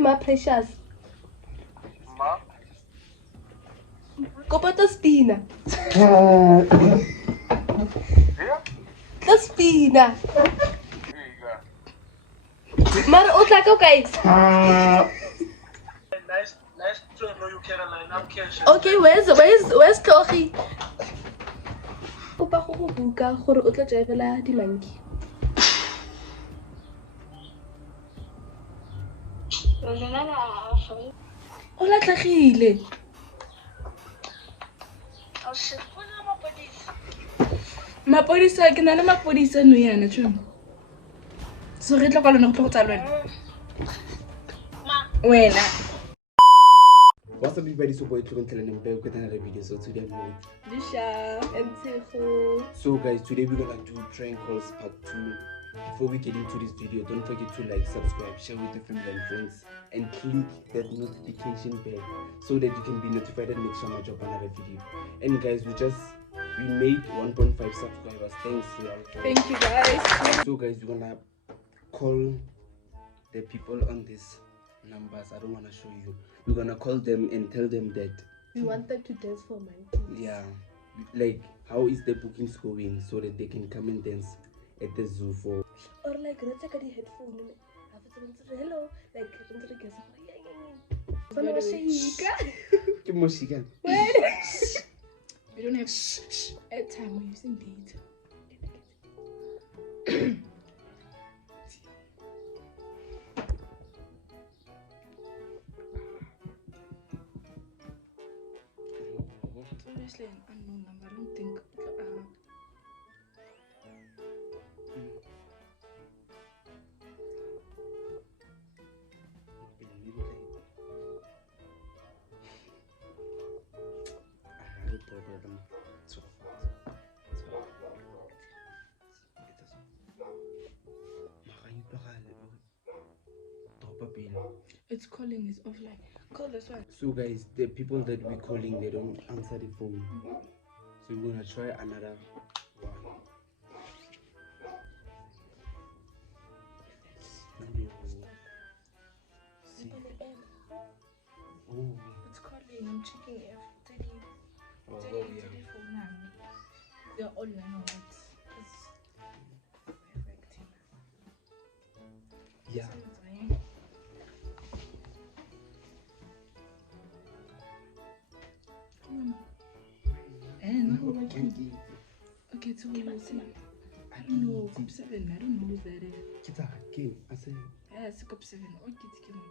My precious. Ma? Kopa to spina. Yeah? To spina. Here you go. Maar utla ko guys. Nice to know you, Caroline. I'm Kesha. Okay, where's Kochi? Kopa go buka gore o tla drivela di monkey. O latlhegile. Mapodisa ke na le mapodisa no yana tšhono. So re tla kwa lona go tlo go tsa lwena. Wena. What's up everybody, so boy Tlogon telling them back with another video. So today I'm with Lisha and Tejo. So guys, today we're gonna do prank calls part 2. Before we get into this video, don't forget to like, subscribe, share with your family and friends, and click that notification bell so that you can be notified the next time I drop another video. And guys, we made 1.5 subscribers. Thanks y'all. Thank you guys. So guys, we're gonna call the people on this numbers. I don't want to show you. We're gonna call them and tell them that We want them to dance for monkeys. yeah, like how is the bookings going so that they can come and dance at the zoo for Or like let's take the headphone. Hello, like guess. Ke moshika. We don't have airtime. We're using data. It's obviously an unknown number. I don't think. It's calling is offline. Call this one. So guys, the people that we're calling, they don't answer the phone. So we're gonna try another one. See. Oh. It's calling. I'm checking if 30 Oh, yeah. phone now. They're online on it. Yeah. Okay, so we will see. I don't know. Cop 7. I don't know who's that. Kita game. I say. Yes, Cop 7. Okay, it's Kim.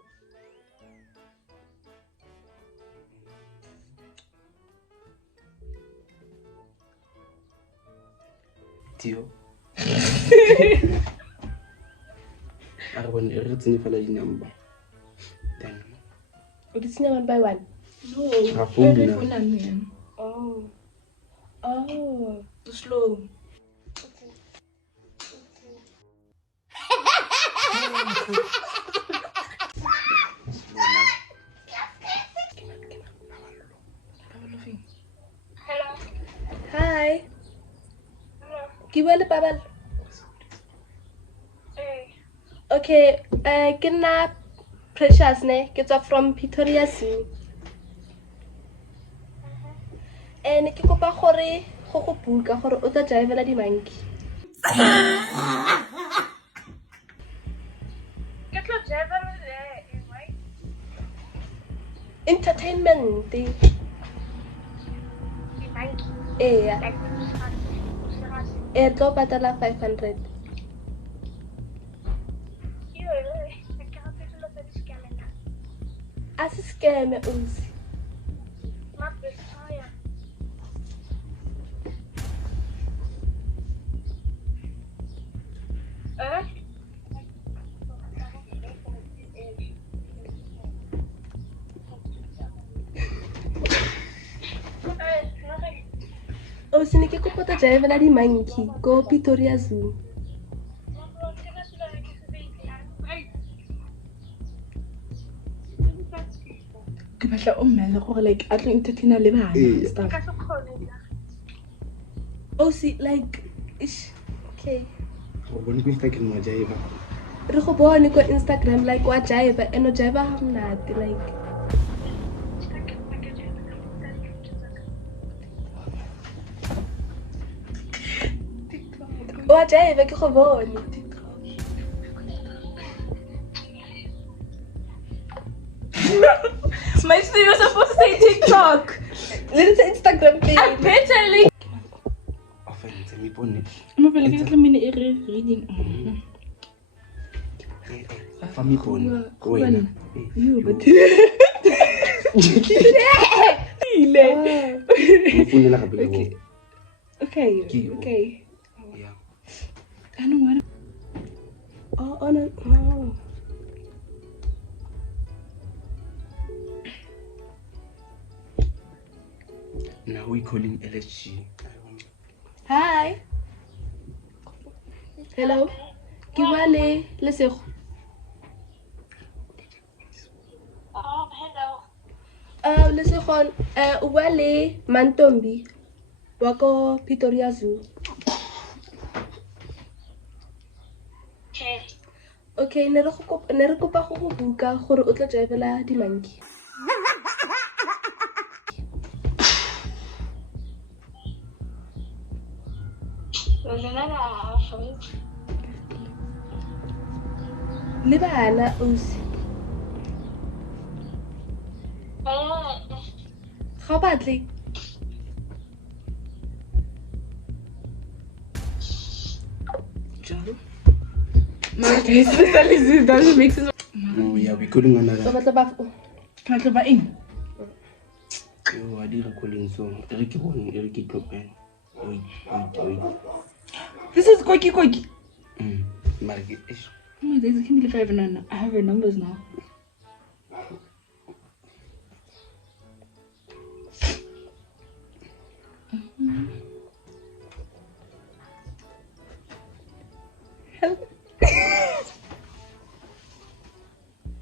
Tio. I want to read the number. Then. It's one by one. No. Oh. Oh. Too slow. Hello. Hi. Hello. Kiwele Babal. Hey. Okay, kena Precious ne, ke tswa from Pretoria Zoo. And ke kopa gore go buka gore o tla drivela di monkey. Get your driver there, right? Entertainment. The monkey. Yeah. Like Tlo patala 500. I can't feel the calendar. As a scam us. Not this time. O sene ke kopa to drivela di monkey go Pretoria Zoo. Ke batla o mmele gore like a tlo entertaina le bana stuff. Oh see like ish. Okay. Oh, when we take him, Re go bone ko Instagram like wa jive and o jive ha mnate like. Wa jive ke go bone. My sister, you're supposed to say TikTok. Let's say Instagram page. I'm better like. Offense, me bonnet. I'm a very good minute reading. Family phone. Go in. You, but. Okay. Okay. Yeah. I don't want to. Oh no. Oh. Now we calling LSG. Hi. Hello. Ke bua le Lesego. Hello. Lesego o bua le Mantombi wa ko Pretoria Zoo. Okay. Okay, ne re kopa go buka gore o tla jaivela di monkey. Le bana osi. Ga batle. Okay, so this doesn't make sense. No, yeah, we calling O another. batla ba Can I go back in? Yo, I didn't calling so. Eric Kloppen. Wait. This is Koiki. Margaret. Oh my days, I can't believe I have her numbers now.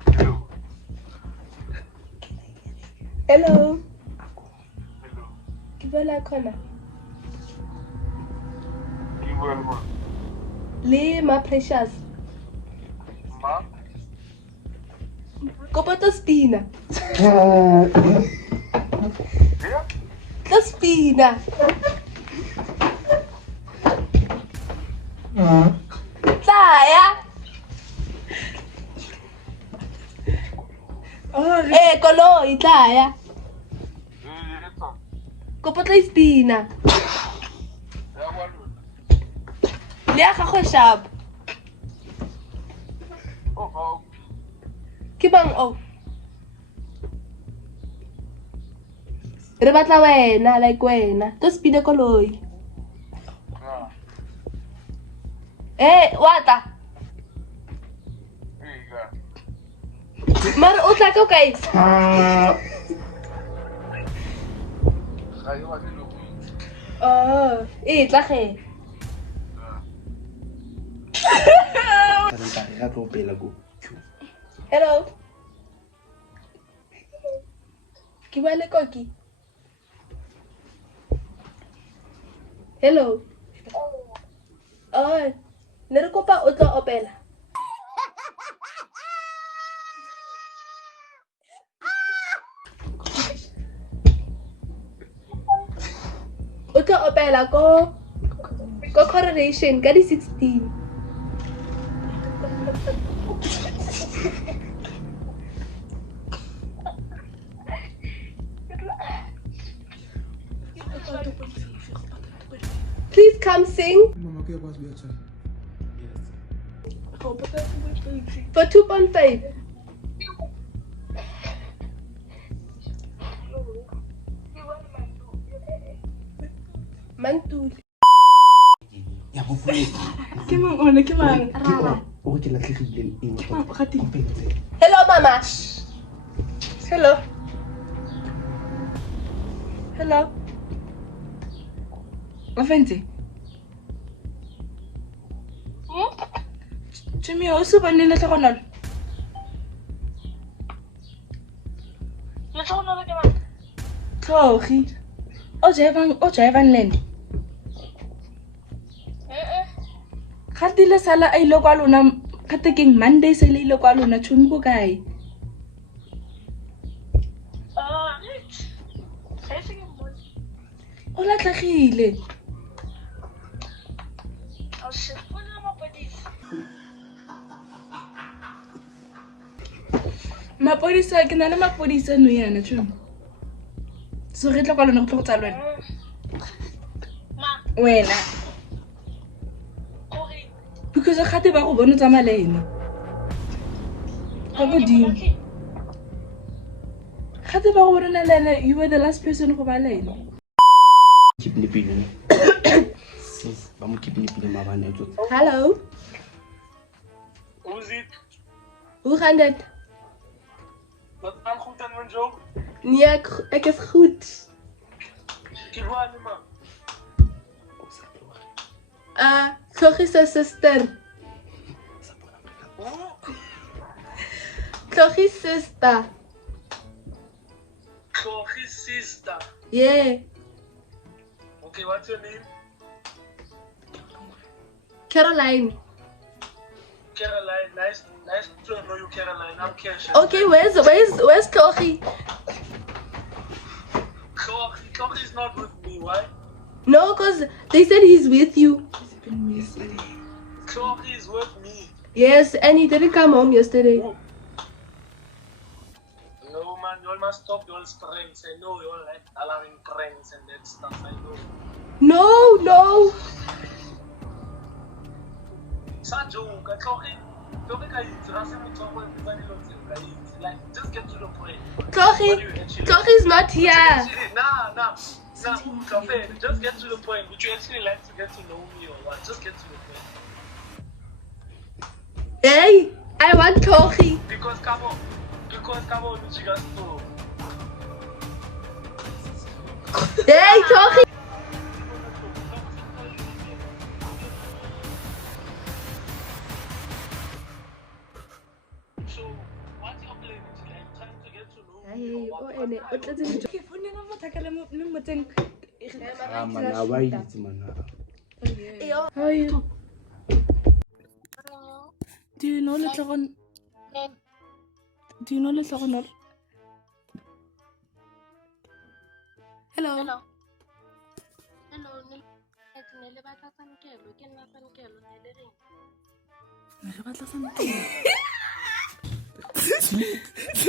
Hello. Hello. Ke bua le khona. You were one. Le ma precious. Ma? Kopa to spina. Yeah? To spina. Tlaya. Oh, Koloi tlaya. It's on. Kopa tla spina. Yeah, one. Le ya gago sharp. Oh, oh. Ke bang o. Re batla wena like wena. To spina koloi. Yeah. Wata. Here you go. Mara o tla ka guys. How you want to look? Tla ge. Hello. Ke bua le Koki. Hello. Ne re kopa o tla opela. O tla opela ko coronation ka di 16. Please come sing. Mama, can you pass me a chai? For 2.5. Mantuli. Yeah, hopefully. Come on, come on. Hello, Mama. Hello. Hello. Offense. Jimmy, also, but Nina Taronal. Let's go another game. Tlhogi. O Jevan Land. Ga dile sala a ile kwa lona Kata keng Monday se le ile kwa lona tšhomi ko kae? O latlhegile. Mapodisa ke na le mapodisa nou yana tšhomi. So re tla kwa lona go tlo go tsa lwena. Wena. Because gate ba go bona tsa malene. Ka godimo. Gate ba go bona lena, you were the last person go ba lena. Keep nipping. Sis, I'm keep nipping my man. Hallo. Hoe is het? Hoe gaat het? Wat gaan goed en mijn job? Nee, ik is goed. Ik wil aan man. Chloe is sister. Chloe's sister. Chloe's sister. Yeah. Okay, what's your name? Caroline. Caroline. Nice to know you, Caroline. I'm Kesha. Okay, where's Chloe? Chloe is not with me. Why? No, cause they said he's with you. Chloe is with me. Yes, and he didn't come home yesterday. No, man, you all must stop your pranks. I know you all like allowing pranks and that stuff. I know. No. Sanjo, Chloe, like, just get to the point. Chloe's not here. Nah. Chloe, just get to the point. Would you actually like to get to know me or what? Just get to the point. Hey, I want Chloe. Because come on, you guys know. Hey, Chloe. So, what's your plan? Like, trying to get to know me or what? Okay, phone ya motho ka le motseng. Man, why is it, man? How are you? Do you know Letlagon? Hello.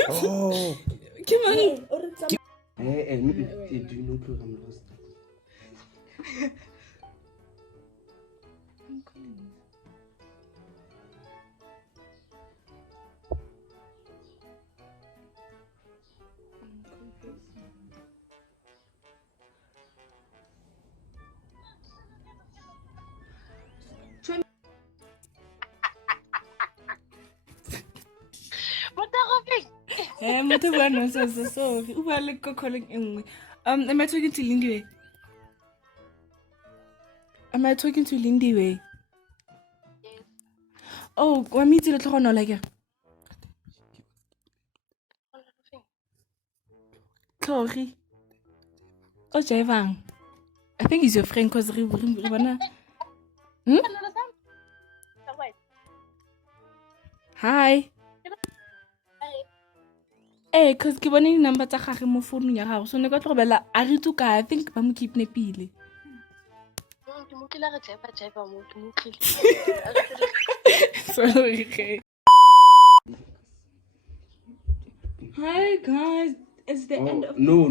Oh. Come on. Hey, maybe do you know close? I'm lost. I'm calling you. Motho ba no so sorry. O ba le ko calling engwe. Am I talking to Lindy? Am I talking to Lindy? Yes. Oh, wa mitse le tlhogono la ke. Chloe. Oh, Jaivang. I think he's your friend cause re bona. Hi. Eh, cause ke bone di-number tsa gage mo phone ya gago. So ne ka tlogela a re tsuka, I think ba mo kidnapile. Sorry. Hi guys, it's the end of No.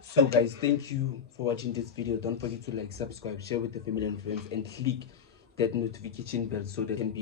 So guys, thank you for watching this video. Don't forget to like, subscribe, share with the family and friends, and click that notification bell so that can be